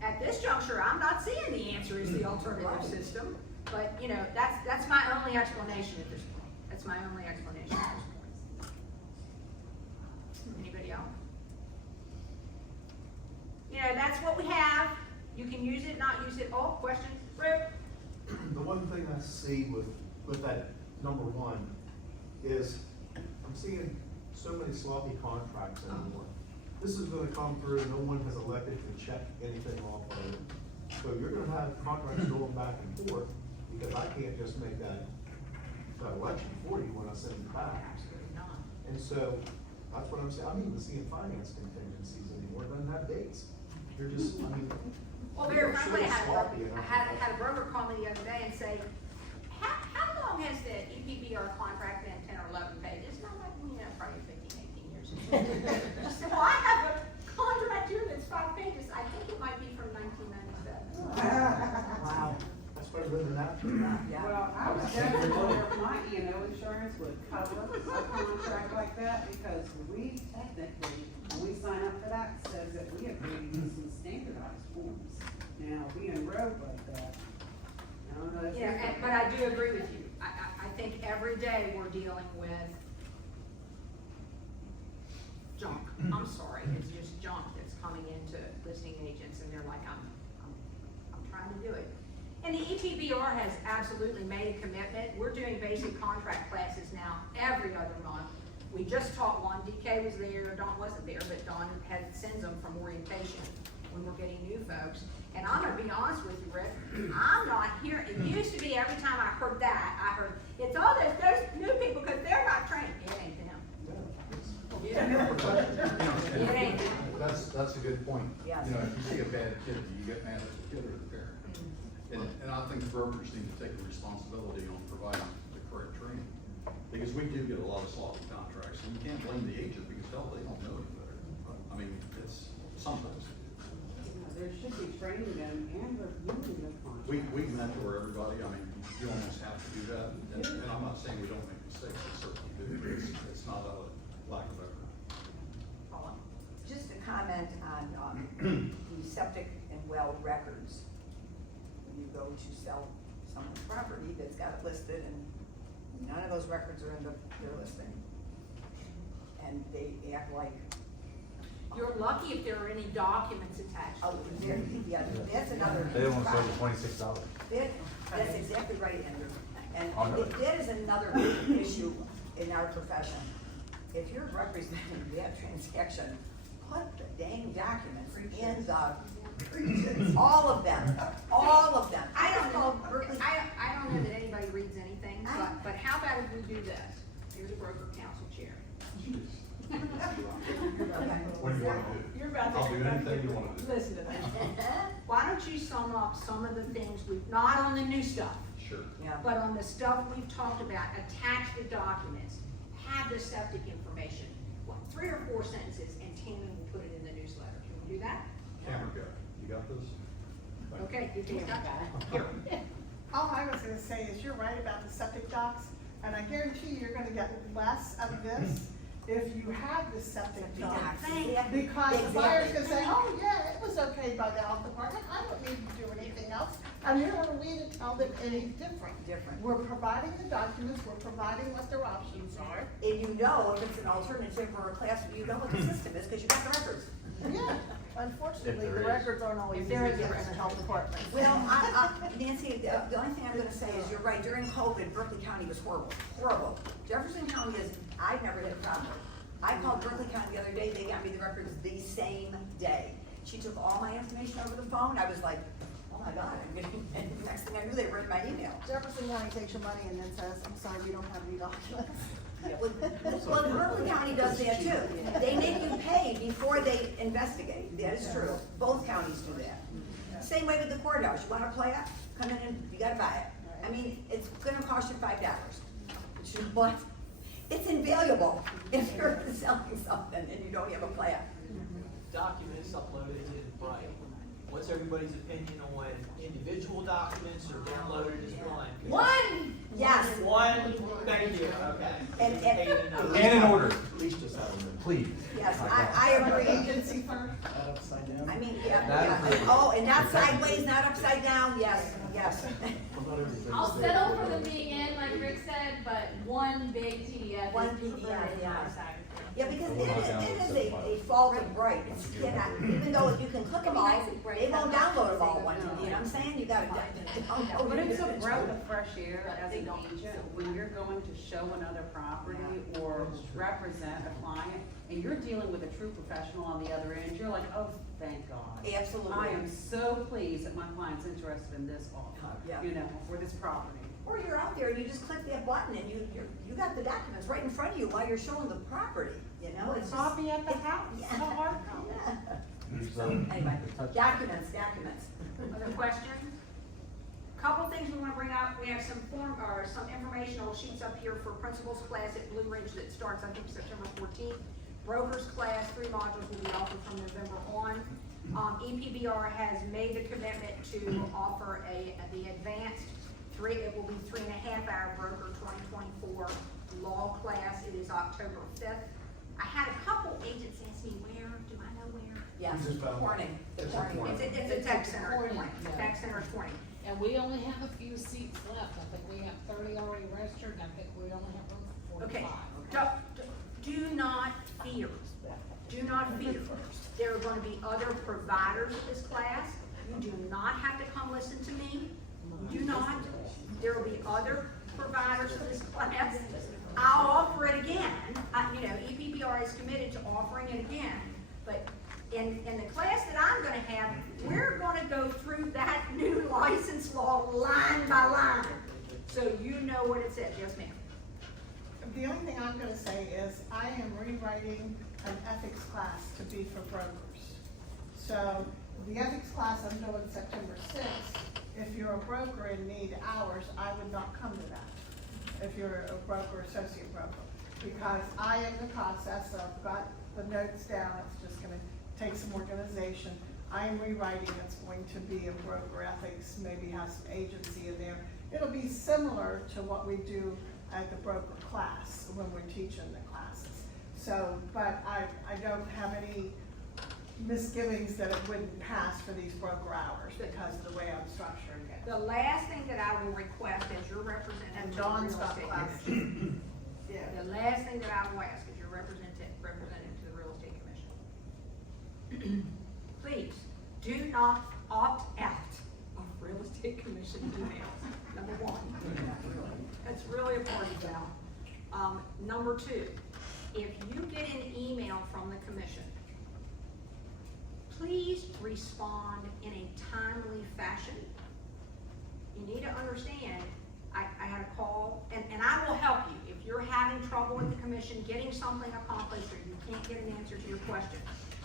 At this juncture, I'm not seeing the answer is the alternative system, but that's my only explanation at this point. That's my only explanation at this point. Anybody else? That's what we have. You can use it, not use it. All questions? Rick? The one thing I see with that number 1 is I'm seeing so many sloppy contracts anymore. This is gonna come through, no one has elected to check anything off of it. So you're gonna have contracts going back and forth, because I can't just make that election for you when I send it back. Absolutely not. And so, that's what I'm saying, I'm even seeing finance contingencies anymore, it doesn't have dates. You're just, Well, very they're so frankly, sloppy and I had a broker call me the other day and say, how long has the EPBR contract been, 10 or 11 pages? And I'm like, probably 15, 18 years. I said, well, I have a contract here that's 5 pages. I think it might be from 1997. Wow. That's better than that. well, I was definitely wondering if my E&O insurance would cover a contract like that, because we technically, when we sign up for that, says that we agree to use some standardized forms. Now, being rogue like that, I don't know. But I do agree with you. I think every day we're dealing with junk. I'm sorry, it's just junk that's coming into listing agents and they're like, I'm trying to do it. And the EPBR has absolutely made a commitment. We're doing basic contract classes now every other month. We just taught one, DK was there, Dawn wasn't there, but Dawn sends them from orientation when we're getting new folks. And I'm gonna be honest with you, Rick, I'm not hearing, it used to be every time I heard that, I heard, it's all those new people because they're not trained. It ain't them. Yeah. that's a good point. Yes. You know, if you see a bad kid, do you get mad at the kid or the parent? And I think the brokers need to take the responsibility on providing the correct training. Because we do get a lot of sloppy contracts, and you can't blame the agent because hell, they don't know any better. I mean, it's sometimes. There should be training them and reviewing the contract. We mentor everybody, I mean, you almost have to do that, and I'm not saying we don't make mistakes, we certainly do, but it's not a lack of effort. Just a comment on, the septic and well records. When you go to sell someone's property that's got it listed and none of those records are in their listing. And they act like, You're lucky if there are any documents attached. oh, yeah, that's another. They don't sell for $26. That's exactly right, Andrew. And Oh, no. that is another big issue in our profession. If you're representing that transaction, put the dang documents in the, all of them. I don't know, I don't know that anybody reads anything, but how about if we do this? Here's a broker council chair. What do you want to do? You're about to. I'll do anything you want to do. Listen to that. Why don't you sum up some of the things we've, not on the new stuff, Sure. Yeah. but on the stuff we've talked about, attach the documents, have the septic information, 3 or 4 sentences, and Tammy will put it in the newsletter. Can we do that? Camera guy, you got this? Okay, you can. Here. All I was gonna say is you're right about the septic docs, and I guarantee you're gonna get less of this if you have the septic docs. Because the buyer's gonna say, oh, yeah, it was okay by the health department, I don't need to do anything else, and you don't need to tell them any different. We're providing the documents, we're providing what their options are. And you know if it's an alternative or a class, you know what the system is, because you got the records. Yeah, unfortunately, If the there is. records aren't always If easy there to is get a in the record. health department. Well, Nancy, the only thing I'm gonna say is you're right, during COVID, Berkeley County was horrible. Jefferson County is, I've never had a problem. I called Berkeley County the other day, they got me the records the same day. She took all my information over the phone, I was like, oh my God, I'm getting, and next thing I knew, they were in my email. Jefferson County takes your money and then says, I'm sorry, we don't have any documents. Well, Berkeley County does that too. They make you pay before they investigate, that is true. Both counties do that. Same way with the courthouse, you want a plat, come in and you gotta buy it. I mean, it's gonna cost you $5, but it's invaluable if you're selling something and you don't have a plat. Documents uploaded in Bright. What's everybody's opinion on individual documents or downloaded as one? One, yes. One, thank you, okay. And- And in order. Please just have them, please. Yes, I agree. Agency firm. That upside down. I mean, yeah. Oh, and not sideways, not upside down, yes. I'll settle for them being in, like Rick said, but one big PDF One is PDF, preferred yeah. on our side. Yeah, because it is a fault of Bright. It's, even though if you can click them all, they won't download them all at once, you know what I'm saying? You gotta download. But it's a breath of fresh air as an agent, when you're going to show another property or represent a client, and you're dealing with a true professional on the other end, you're like, oh, thank God. Absolutely. I am so pleased that my client's interested in this offer, Yeah. you know, for this property. Or you're out there and you just click that button and you got the documents right in front of you while you're showing the property, you know? It's just- Copy at the house, Yeah. so hard. Anyway, documents. Other questions? Couple things we want to bring up. We have some some informational sheets up here for principals class at Blue Ridge that starts, I think, September 14th. Brokers class, 3 modules will be offered from November on. EPBR has made the commitment to offer the advanced it will be 3.5-hour broker 2024 law class. It is October 5th. I had a couple agents ask me where, do I know where? Yes, Corning. It's a Corning. It's a tech center, Corning. Tech center is Corning. And we only have a few seats left. I think we have 30 already registered, and I think we only have room for 45. Okay, do not fear. Do not fear. There are going to be other providers of this class. You do not have to come listen to me. Do not. There will be other providers for this class. I'll offer it again. EPBR is committed to offering it again. But in the class that I'm going to have, we're going to go through that new license law line by line. So you know what it says. Yes, ma'am. The only thing I'm gonna say is I am rewriting an ethics class to be for brokers. So the ethics class I'm doing September sixth, if you're a broker and need hours, I would not come to that. If you're a broker, associate broker, because I am in the process, so I've got the notes down, it's just gonna take some organization. I am rewriting, it's going to be a broker ethics, maybe have some agency in there. It'll be similar to what we do at the broker class when we're teaching the classes. So, but I don't have any misgivings that it wouldn't pass for these broker hours because of the way I'm structuring it. The last thing that I will request as your representative And to the Dawn's real got estate classes. commission. Yeah. The last thing that I will ask is your representative to the real estate commission. Please, do not opt out of real estate commission emails, number one. That's really a party foul. Number two, if you get an email from the commission, please respond in a timely fashion. You need to understand, I had a call, and I will help you. If you're having trouble with the commission getting something accomplished, or you can't get an answer to your question,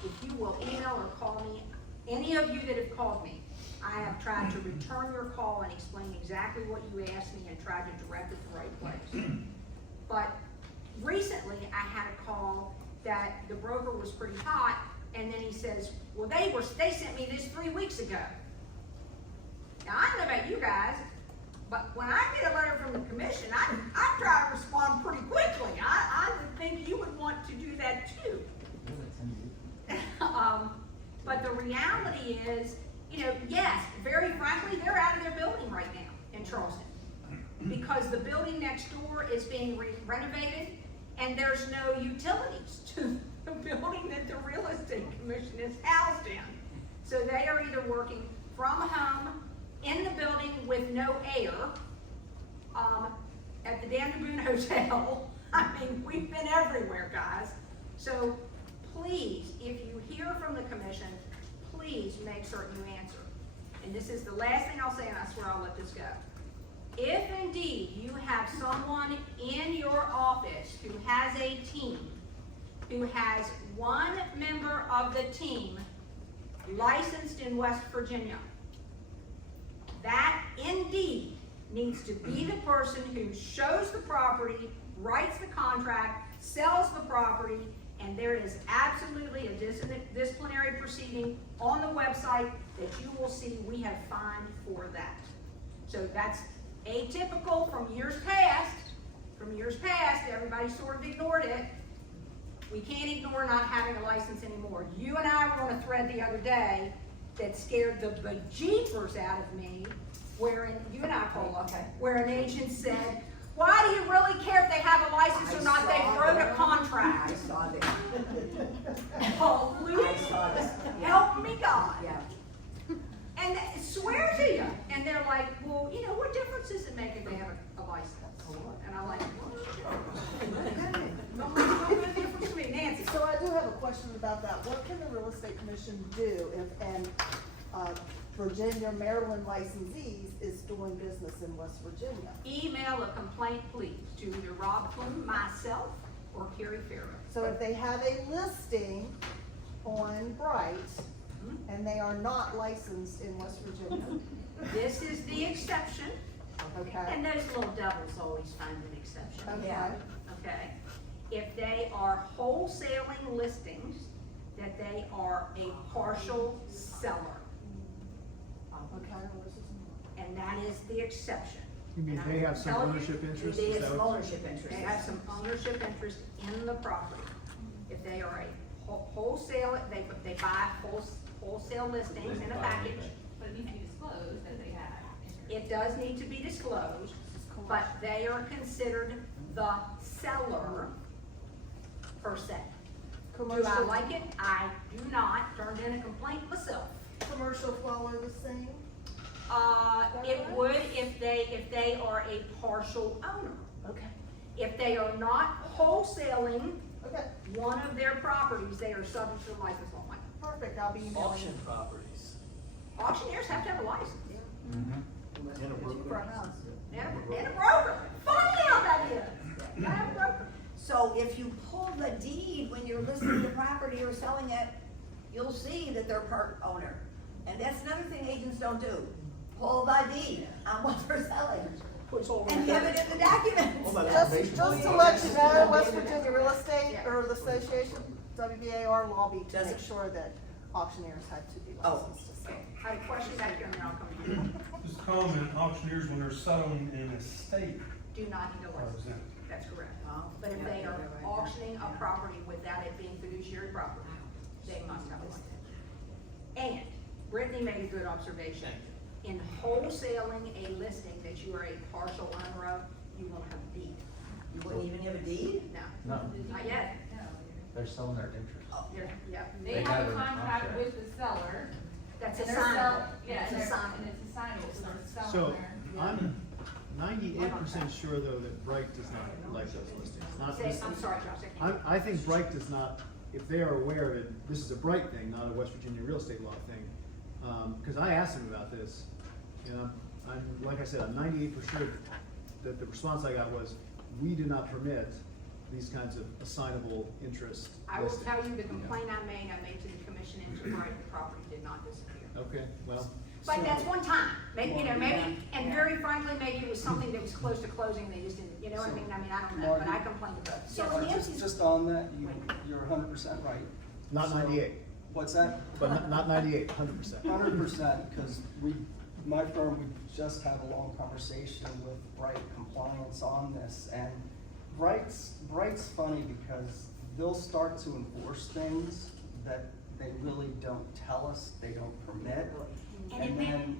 if you will email or call me, any of you that have called me, I have tried to return your call and explain exactly what you asked me and tried to direct it to the right place. But recently, I had a call that the broker was pretty hot, and then he says, well, they sent me this 3 weeks ago. Now, I don't know about you guys, but when I get a letter from the commission, I try to respond pretty quickly. I would think you would want to do that too. But the reality is, yes, very frankly, they're out of their building right now in Charleston, because the building next door is being renovated, and there's no utilities to the building that the real estate commission is housed in. So they are either working from home, in the building with no air, at the Dandaboon Hotel. I mean, we've been everywhere, guys. So please, if you hear from the commission, please make certain you answer. And this is the last thing I'll say, and I swear I'll let this go. If indeed you have someone in your office who has a team, who has one member of the team licensed in West Virginia, that indeed needs to be the person who shows the property, writes the contract, sells the property, and there is absolutely a disciplinary proceeding on the website that you will see we have fined for that. So that's atypical from years past. From years past, everybody sort of ignored it. We can't ignore not having a license anymore. You and I were on a thread the other day that scared the bejeepers out of me, wherein, you and I, Paula, where an agent said, why do you really care if they have a license or not? They wrote a contract. I saw that. Oh, please, I saw that. help me God. Yeah. And they swear to you. And they're like, well, what difference does it make if they have a license? And I'm like, what? No difference to me, Nancy. So I do have a question about that. What can the real estate commission do if Virginia, Maryland licensees is doing business in West Virginia? Email a complaint, please, to either Rob Plume, myself, or Carrie Farrow. So if they have a listing on Bright and they are not licensed in West Virginia, This is the exception. okay? And those little devils always find an exception. Okay. Okay? If they are wholesaling listings, that they are a partial seller. Okay. And that is the exception. You mean And I they will have some tell you, ownership interest? They Is have that some what- ownership interest. They have some ownership interest in the property. If they are a wholesale, they buy wholesale listings in a package. But it needs to be disclosed that they have. It does need to be disclosed, but they are considered the seller per se. Do I Commercial, like it? I do not. Turned in a complaint myself. commercial follow the same? It would if they are a partial owner. Okay. If they are not wholesaling Okay, one of their properties, they are subject to a license law. perfect, I'll be emailing. Auction properties. Auctioneers have to have a license. And a broker. For a house. And a broker. Funny how that is. I have a broker. So if you pull the deed when you're listing the property or selling it, you'll see that they're part owner. And that's another thing agents don't do, hold by deed on what they're selling. And give it in the documents. Just to let you know, West Virginia Real Estate, or the Association, WBAR lobbied to Does make it? sure that auctioneers had to be Oh. licensed to sell. I have a question back here and then I'll come to you. Just comment, auctioneers, when they're selling an estate, Do not need a are license. exempt. That's correct. But if they are auctioning a property without it being fiduciary property, they must have a license. And Brittany made a good observation. In wholesaling a listing that you are a partial owner of, you won't have a deed. You wouldn't even have a deed? No, No, not yet. they're selling their interest. Yep. They They have have a a contract contract. with the seller. That's and they're assignable. sell- Yeah, It's and they're, assignable. and it's assignable, so they're So, selling their. I'm 98% sure though that Bright does not like those listings. Not Say, this- I'm sorry, Josh, I can't. I think Bright does not, if they are aware of it, this is a Bright thing, not a West Virginia real estate law thing. Cause I asked them about this, and I'm, like I said, I'm 98% sure that the response I got was, we do not permit these kinds of assignable interest I will listings. tell you the complaint I made to the commission and to Bright, the property did not disappear. Okay, well, But that's one time, maybe, you know, maybe, and very frankly, maybe it was something that was close to closing, they just didn't, you know what I mean, I don't know, but I complained about it. So Just- Nancy's, Just on that, you're 100% right. not So- 98, What's that? but not 98, 100%. 100%, because my firm, we just had a long conversation with Bright Compliance on this, and Bright's funny because they'll start to enforce things that they really don't tell us, they don't permit. And it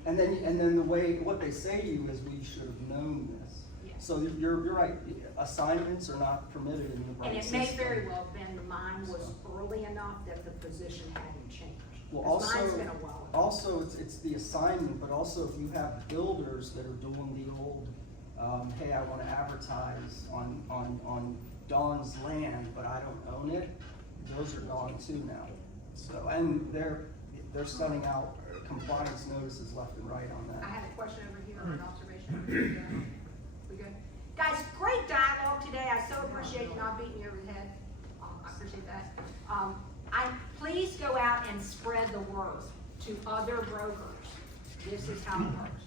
And may, then the way, what they say to you is, we should have known this. Yes. So you're right, assignments are not permitted in the and Bright it system. may very well have been mine was early enough that the position hadn't changed. Well, 'Cause mine's also, been a while. also, it's the assignment, but also if you have builders that are doing the old, hey, I wanna advertise on Dawn's land, but I don't own it, those are gone too now. So, and they're sending out compliance notices left and right on I that. had a question over here, or an observation. We good? Guys, great dialogue today. I so appreciate you not beating me over the head. I appreciate that. Please go out and spread the word to other brokers. This is how it works.